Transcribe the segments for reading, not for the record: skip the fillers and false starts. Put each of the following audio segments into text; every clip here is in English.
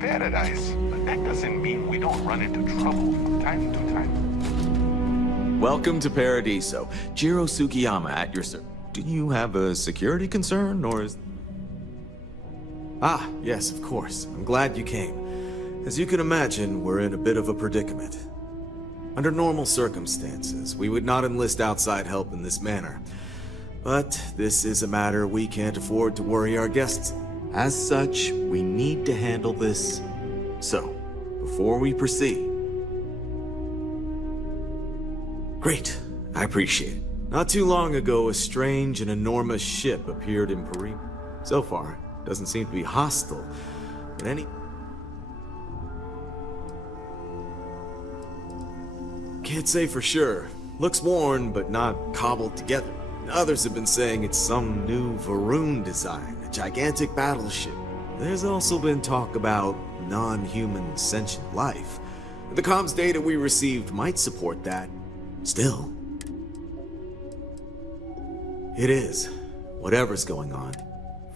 paradise, but that doesn't mean we don't run into trouble from time to time. Welcome to Paradiso. Jiro Sugiyama at your service. Do you have a security concern, or is... Ah, yes, of course. I'm glad you came. As you can imagine, we're in a bit of a predicament. Under normal circumstances, we would not enlist outside help in this manner. But this is a matter we can't afford to worry our guests. As such, we need to handle this. So, before we proceed... Great, I appreciate it. Not too long ago, a strange and enormous ship appeared in Peru. So far, it doesn't seem to be hostile, but any... Can't say for sure. Looks worn, but not cobbled together. Others have been saying it's some new Varun design, a gigantic battleship. There's also been talk about non-human sentient life. The comms data we received might support that. Still. It is. Whatever's going on.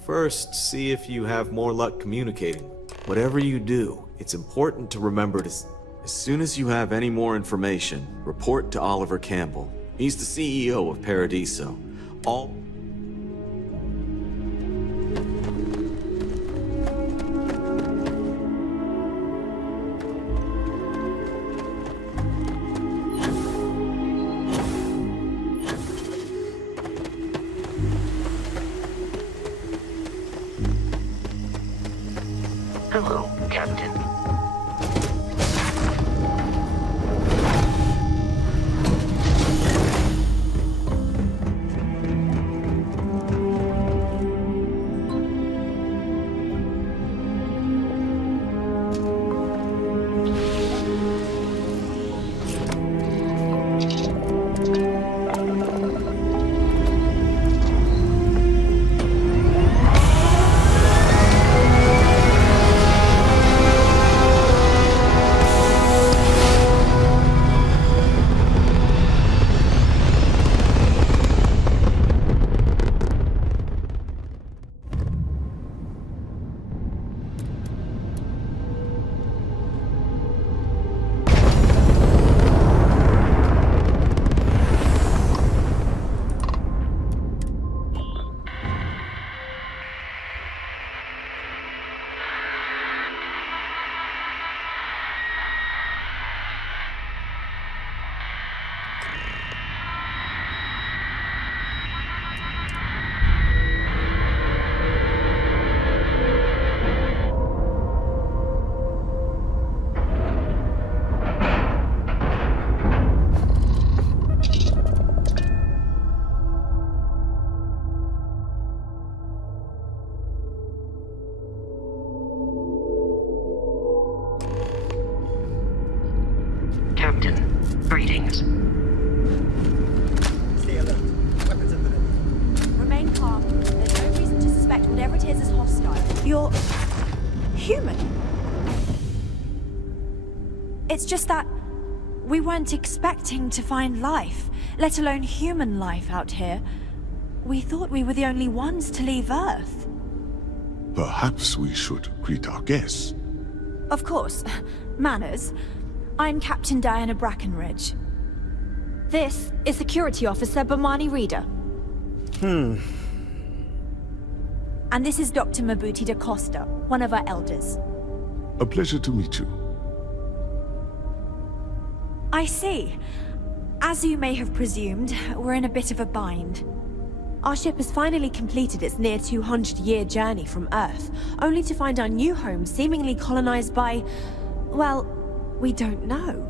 First, see if you have more luck communicating. Whatever you do, it's important to remember to... As soon as you have any more information, report to Oliver Campbell. He's the CEO of Paradiso. All... Hello, Captain. Captain, greetings. Stay alert. Weapons at the ready. Remain calm. There's no reason to suspect whatever it is hostile. You're... human. It's just that we weren't expecting to find life, let alone human life out here. We thought we were the only ones to leave Earth. Perhaps we should greet our guests. Of course. Manners. I'm Captain Diana Brackenridge. This is Security Officer Bomani Reader. And this is Dr. Mabuti da Costa, one of our elders. A pleasure to meet you. I see. As you may have presumed, we're in a bit of a bind. Our ship has finally completed its near 200-year journey from Earth, only to find our new home seemingly colonized by... well, we don't know.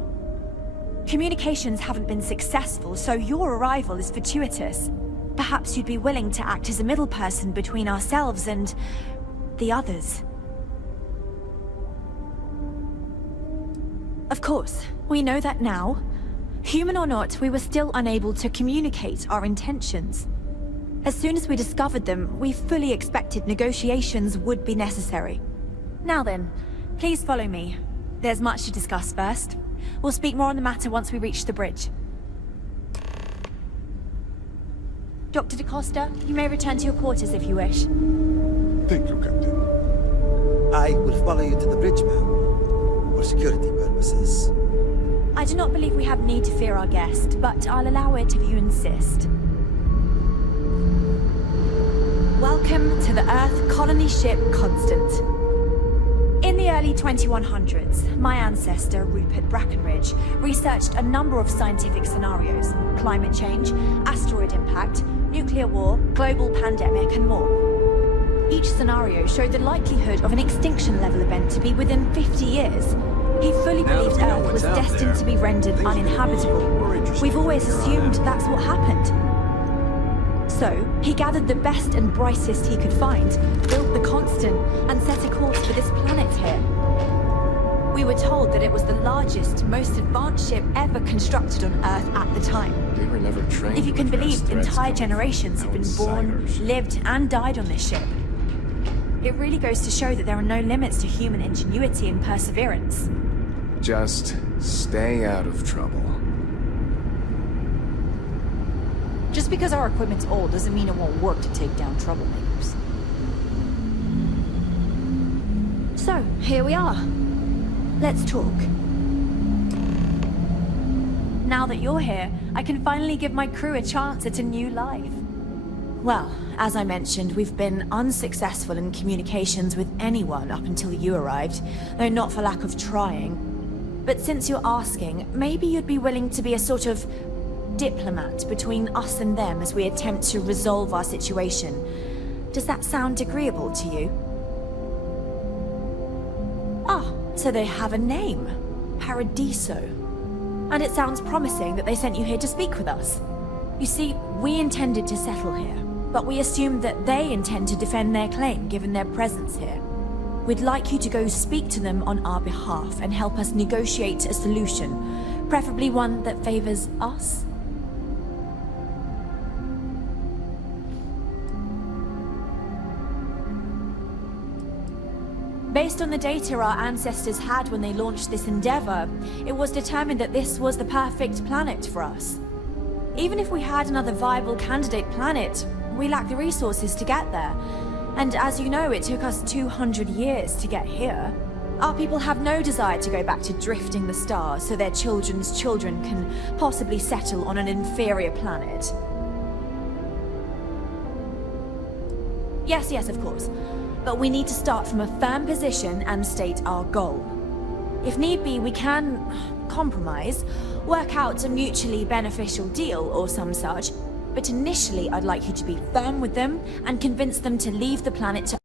Communications haven't been successful, so your arrival is fortuitous. Perhaps you'd be willing to act as a middle person between ourselves and... the others. Of course, we know that now. Human or not, we were still unable to communicate our intentions. As soon as we discovered them, we fully expected negotiations would be necessary. Now then, please follow me. There's much to discuss first. We'll speak more on the matter once we reach the bridge. Dr. da Costa, you may return to your quarters if you wish. Thank you, Captain. I will follow you to the bridge, ma'am, for security purposes. I do not believe we have need to fear our guest, but I'll allow it if you insist. Welcome to the Earth colony ship Constant. In the early 2100s, my ancestor, Rupert Brackenridge, researched a number of scientific scenarios: climate change, asteroid impact, nuclear war, global pandemic, and more. Each scenario showed the likelihood of an extinction-level event to be within 50 years. He fully believed Earth was destined to be rendered uninhabitable. We've always assumed that's what happened. So, he gathered the best and brightest he could find, built the Constant, and set a course for this planet here. We were told that it was the largest, most advanced ship ever constructed on Earth at the time. We were never trained. If you can believe, entire generations have been born, lived, and died on this ship. It really goes to show that there are no limits to human ingenuity and perseverance. Just stay out of trouble. Just because our equipment's old doesn't mean it won't work to take down troublemakers. So, here we are. Let's talk. Now that you're here, I can finally give my crew a chance at a new life. Well, as I mentioned, we've been unsuccessful in communications with anyone up until you arrived, though not for lack of trying. But since you're asking, maybe you'd be willing to be a sort of diplomat between us and them as we attempt to resolve our situation. Does that sound agreeable to you? Ah, so they have a name. Paradiso. And it sounds promising that they sent you here to speak with us. You see, we intended to settle here, but we assumed that they intend to defend their claim given their presence here. We'd like you to go speak to them on our behalf and help us negotiate a solution, preferably one that favors us. Based on the data our ancestors had when they launched this endeavor, it was determined that this was the perfect planet for us. Even if we had another viable candidate planet, we lack the resources to get there. And as you know, it took us 200 years to get here. Our people have no desire to go back to drifting the stars so their children's children can possibly settle on an inferior planet. Yes, of course. But we need to start from a firm position and state our goal. If need be, we can compromise, work out a mutually beneficial deal or some such, but initially I'd like you to be firm with them and convince them to leave the planet to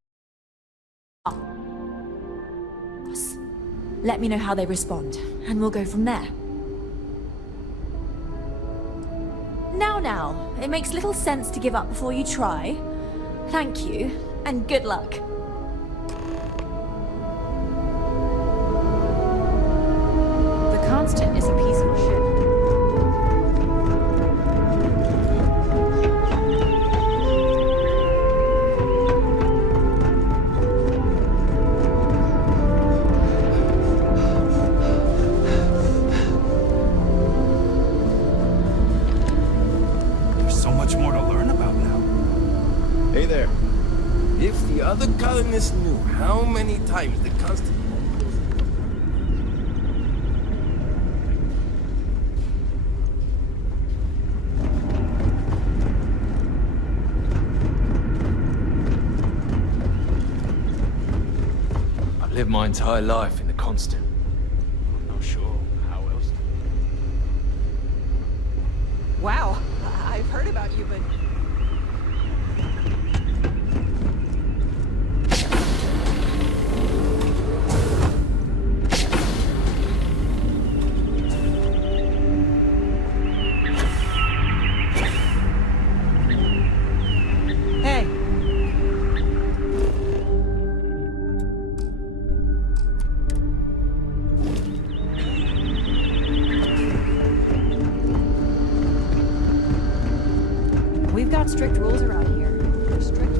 us. Let me know how they respond, and we'll go from there. Now, it makes little sense to give up before you try. Thank you, and good luck. The Constant is a peaceful ship. There's so much more to learn about now. Hey there. If the other colonists knew how many times the Constant... I've lived my entire life in the Constant. I'm not sure how else to... Wow, I've heard about you, but... Hey. We've got strict rules around here. They're strict.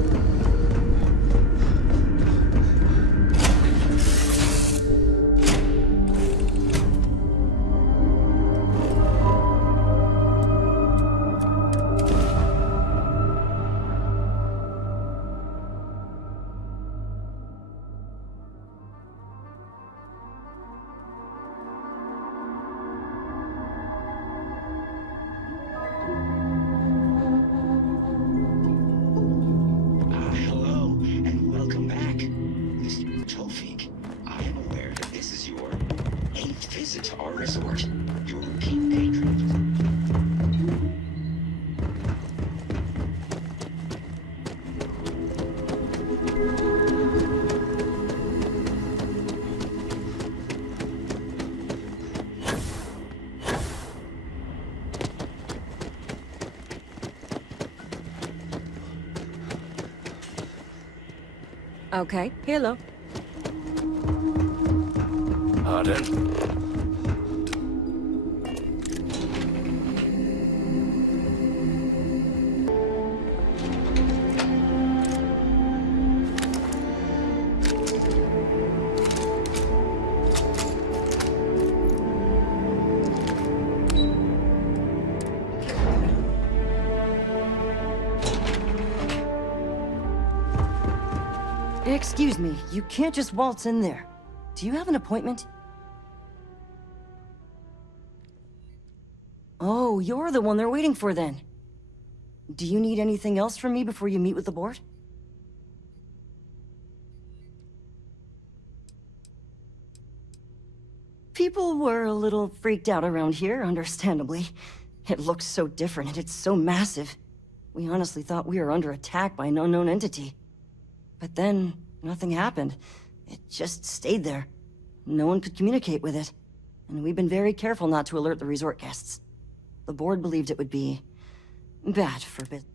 visit our resort. You'll keep patronage. Okay, hello. Pardon? Excuse me, you can't just waltz in there. Do you have an appointment? Oh, you're the one they're waiting for then. Do you need anything else from me before you meet with the board? People were a little freaked out around here, understandably. It looks so different and it's so massive. We honestly thought we were under attack by an unknown entity. But then, nothing happened. It just stayed there. No one could communicate with it. And we've been very careful not to alert the resort guests. The board believed it would be bad for business.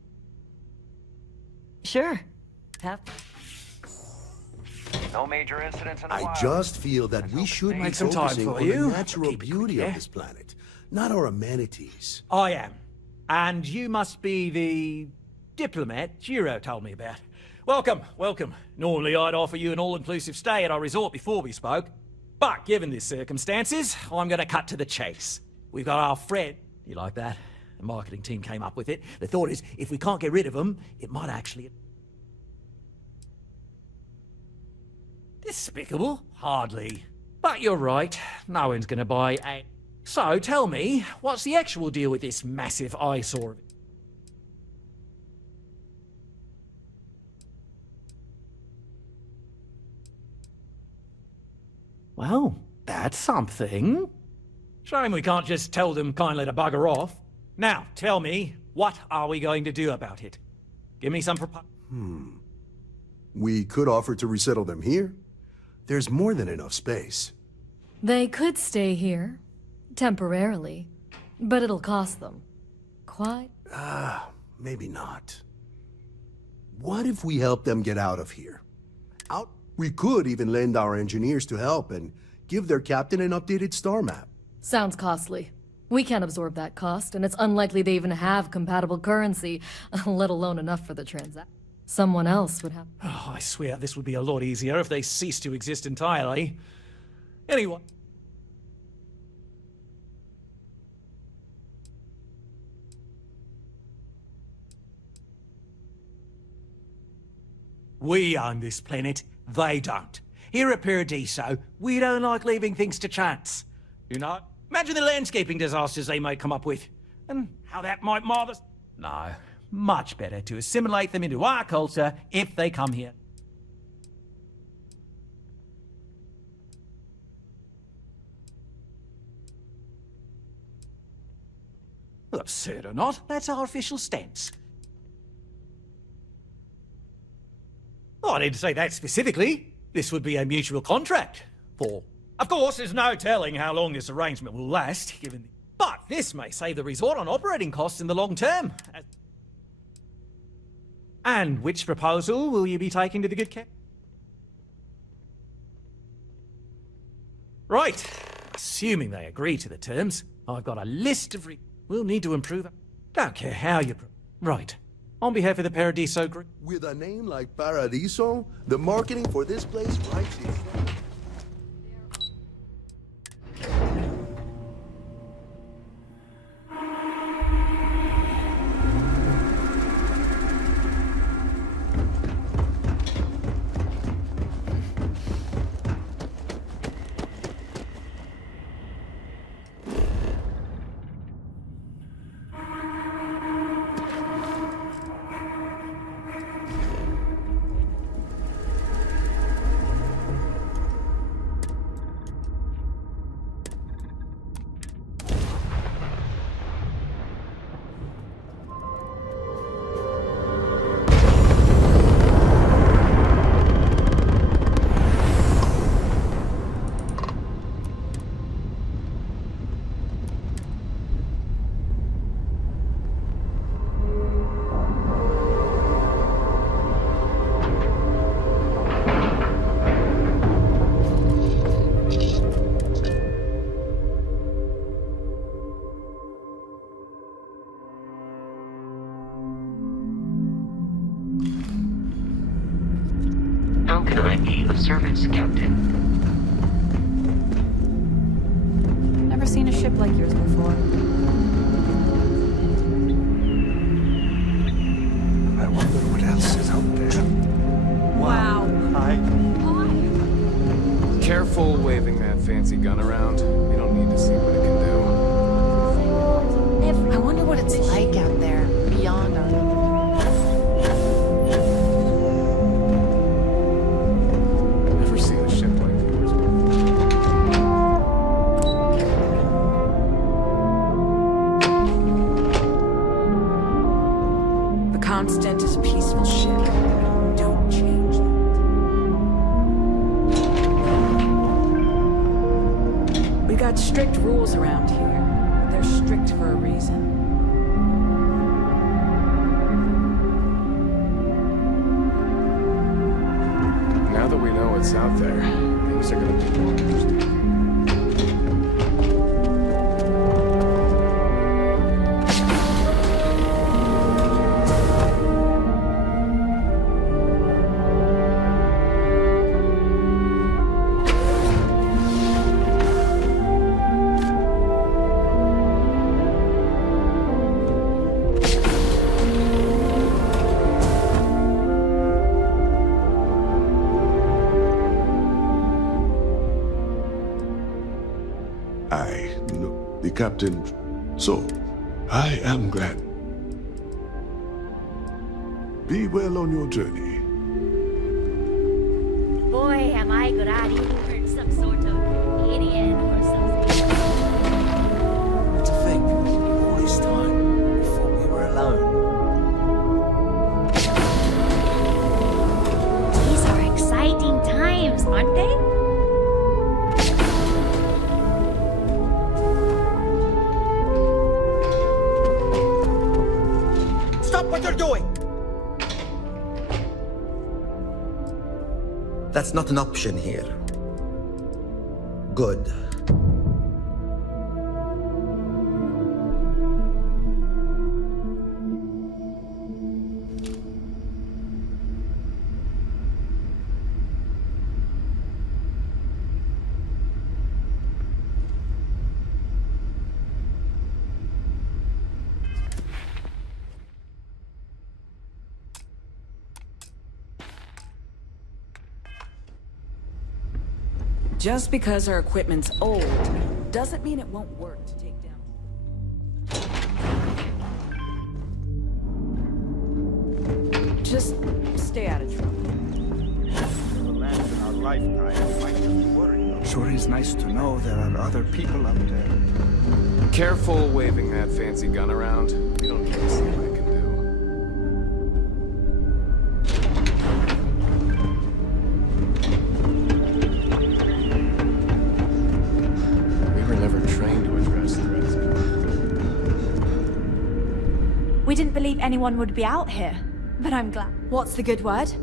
Sure. No major incidents in a I while. just feel that we should Make be some time focusing for on you. the natural Keep it beauty quick, of yeah? this planet, not our amenities. I am. And you must be the diplomat Jiro told me about. Welcome, welcome. Normally I'd offer you an all-inclusive stay at our resort before we spoke. But given the circumstances, I'm going to cut to the chase. We've got our friend. You like that? The marketing team came up with it. The thought is, if we can't get rid of him, it might actually... Despicable? Hardly. But you're right. No one's going to buy a... So tell me, what's the actual deal with this massive eyesore? Well, that's something. Shame we can't just tell them kindly to bugger off. Now, tell me, what are we going to do about it? Give me some We could offer to resettle them here. There's more than enough space. They could stay here, temporarily, but it'll cost them. Quite. Maybe not. What if we help them get out of here? We could even lend our engineers to help and give their captain an updated star map. Sounds costly. We can't absorb that cost, and it's unlikely they even have compatible currency, let alone enough for the transaction. Someone else would have... Oh, I swear this would be a lot easier if they ceased to exist entirely. Anyway... We own this planet, they don't. Here at Paradiso, we don't like leaving things to chance. You know, imagine the landscaping disasters they might come up with, and how that might mar the... No, much better to assimilate them into our culture if they come here. Well, absurd or not, that's our official stance. Oh, I didn't say that specifically. This would be a mutual contract. Of course, there's no telling how long this arrangement will last, given the... But this may save the resort on operating costs in the long term. And which proposal will you be taking to the good cap? Right. Assuming they agree to the terms, I've got a list of... We'll need to improve... Don't care how you... Right. On behalf of the Paradiso Group... With a name like Paradiso, the marketing for this place writes itself. can I be of service, Captain? Never seen a ship like yours before. I wonder what else is out there. Wow. Hi. Careful waving that fancy gun around. We don't need to see what it can do. I wonder what it's like out there, beyond our... Never seen a ship like yours before. The Constant is a peaceful ship. Don't change that. We got strict rules around here. They're strict for a reason. Now that we know what's out there, things are gonna be more interesting. Captain, so I am glad. Be well on your journey. Boy, am I glad you weren't some sort of idiot or something. To think, all this time, we thought we were alone. These are exciting times, aren't they? What you're doing? That's not an option here. Good. Just because our equipment's old doesn't mean it won't work to take down. Just stay out of trouble. Sure is nice to know there are other people out there. Careful waving that fancy gun around. We don't need to see what it can do. We didn't believe anyone would be out here, but I'm glad. What's the good word?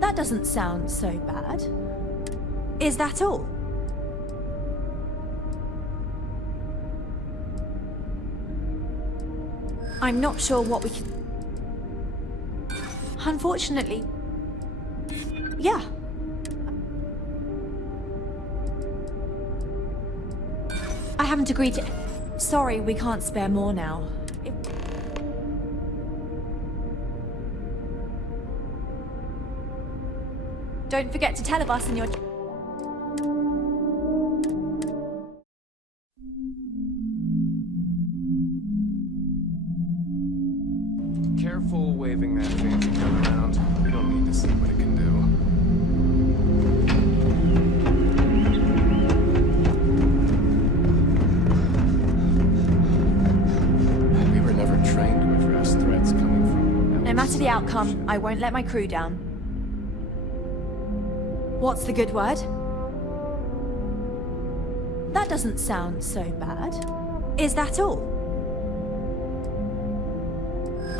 That doesn't sound so bad. Is that all? I'm not sure what we can... Unfortunately... Yeah. I haven't agreed to... Sorry, we can't spare more now. Don't forget to tell of us in your... Careful waving that fancy gun around. We don't need to see what it can do. We were never trained to address threats coming from... No matter the outcome, I won't let my crew down. What's the good word? That doesn't sound so bad. Is that all?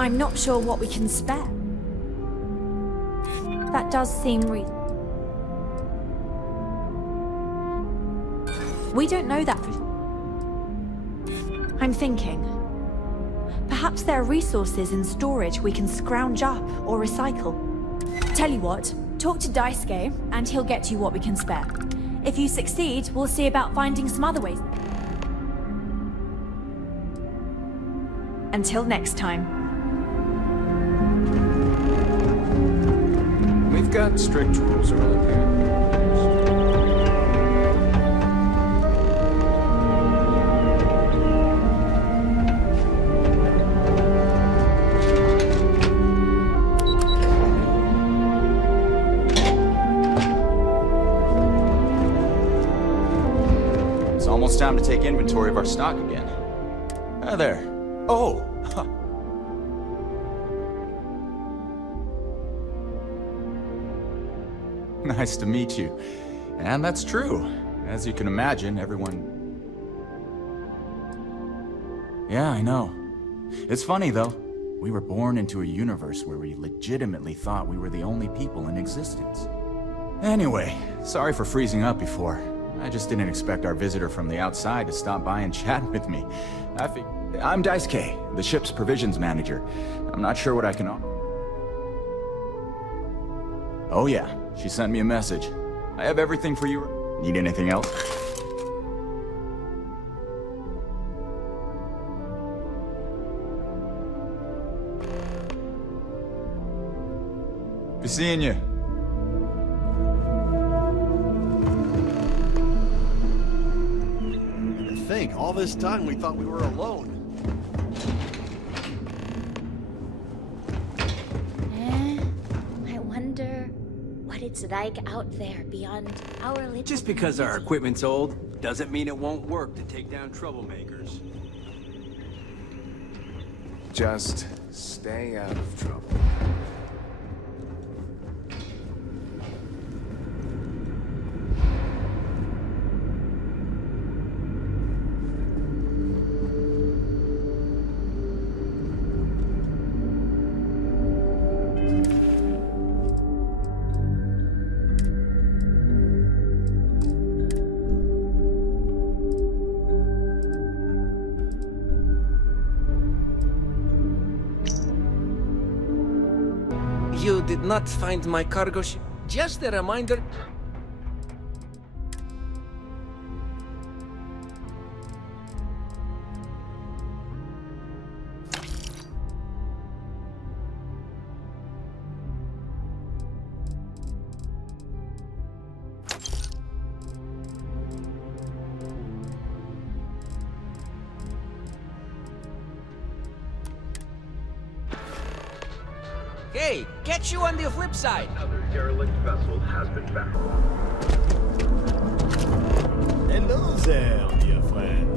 I'm not sure what we can spare. That does seem We don't know that for... I'm thinking... Perhaps there are resources in storage we can scrounge up or recycle. Tell you what, talk to Daisuke, and he'll get you what we can spare. If you succeed, we'll see about finding some other ways. Until next time. We've got strict rules around here. It's almost time to take inventory of our stock again. Hi there. Oh! Huh. Nice to meet you. And that's true. As you can imagine, everyone... Yeah, I know. It's funny, though. We were born into a universe where we legitimately thought we were the only people in existence. Anyway, sorry for freezing up before. I just didn't expect our visitor from the outside to stop by and chat with me. I'm Daisuke, the ship's provisions manager. I'm not sure what I can offer. Oh yeah, she sent me a message. I have everything for you. Need anything else? Be seeing you. Think, all this time we thought we were alone. I wonder what it's like out there beyond our little... Just because our equipment's old doesn't mean it won't work to take down troublemakers. Just stay out of trouble. You did not find my cargo ship? Just a reminder. Hey, catch you on the flip side. Another derelict vessel has been found. Hello there, dear friend.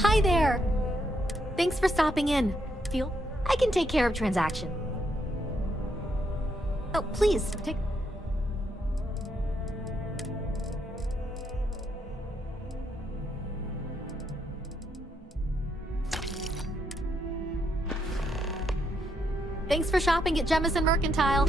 Hi there. Thanks for stopping in. I can take care of transaction. Oh, please, take... Thanks for shopping at Jemison Mercantile.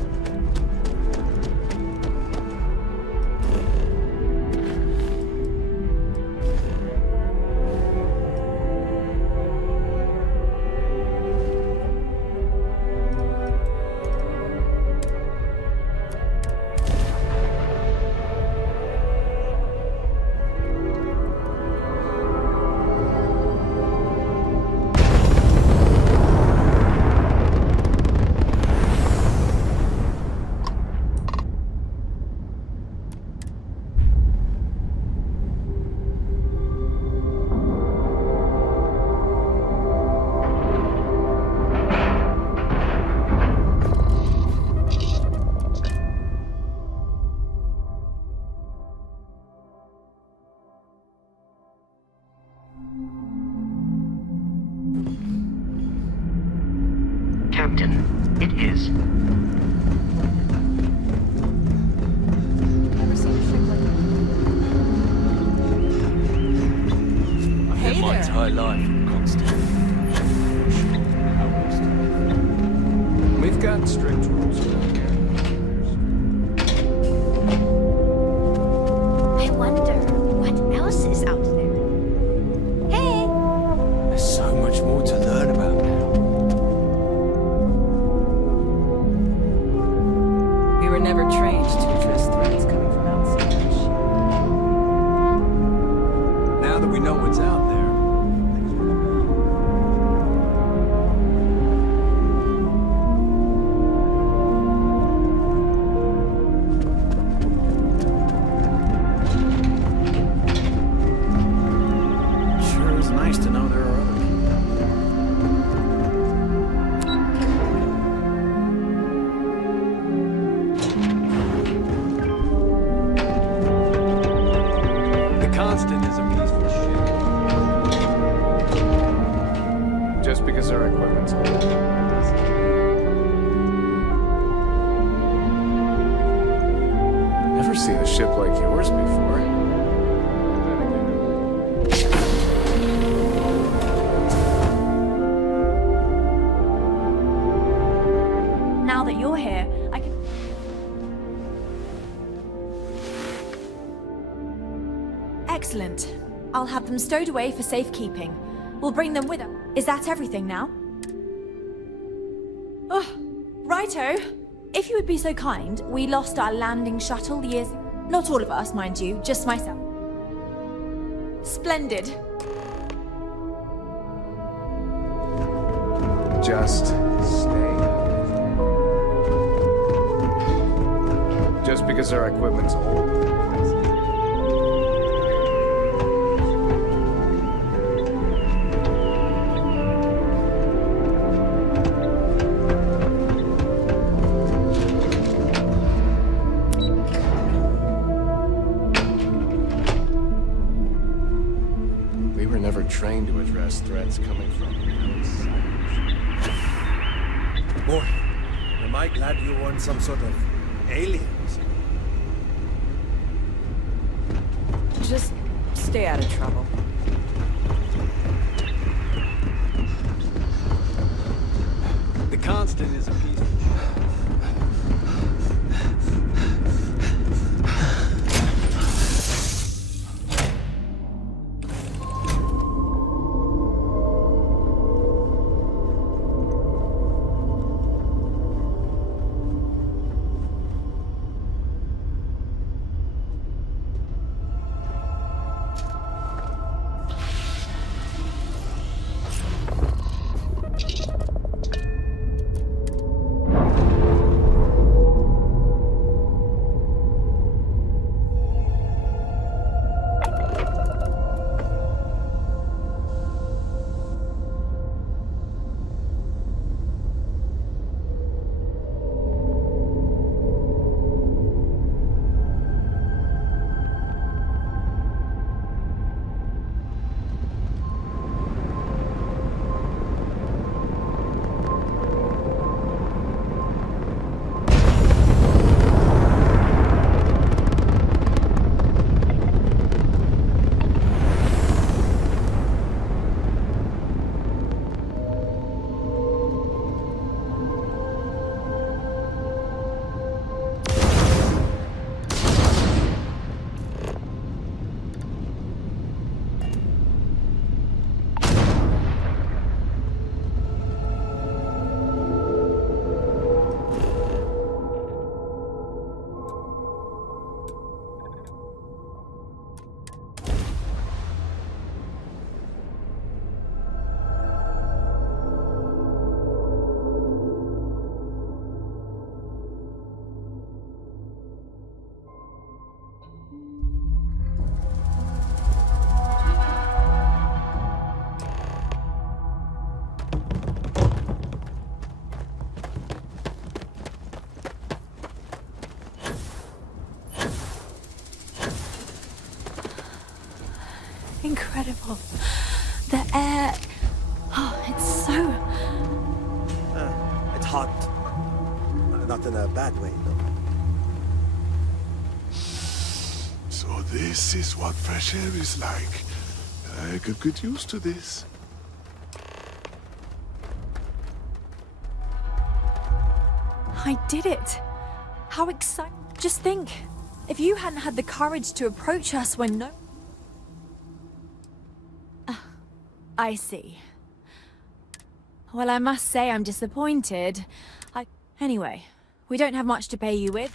Captain, it is. Never seen a ship like that. I've lived my entire life in constant. We've got strict rules around here. I wonder what else is out there. Hey! There's so much never seen a ship like yours before. Now that you're here, I can... Excellent. I'll have them stowed away for safekeeping. We'll bring them with us. Is that everything now? Oh, righto. If you would be so kind, we lost our landing shuttle years... Not all of us, mind you, just myself. Splendid. Just stay. Just because our equipment's old. We were never trained to address threats coming from outside. Boy, am I glad you weren't some sort of aliens. Just stay out of trouble. The Constant is a piece of... Incredible. The air... Oh, it's so... it's hot. Not in a bad way, though. So this is what fresh air is like. I could get used to this. I did it. How exciting. Just think, if you hadn't had the courage to approach us when no... I see. Well, I must say I'm disappointed. Anyway, we don't have much to pay you with.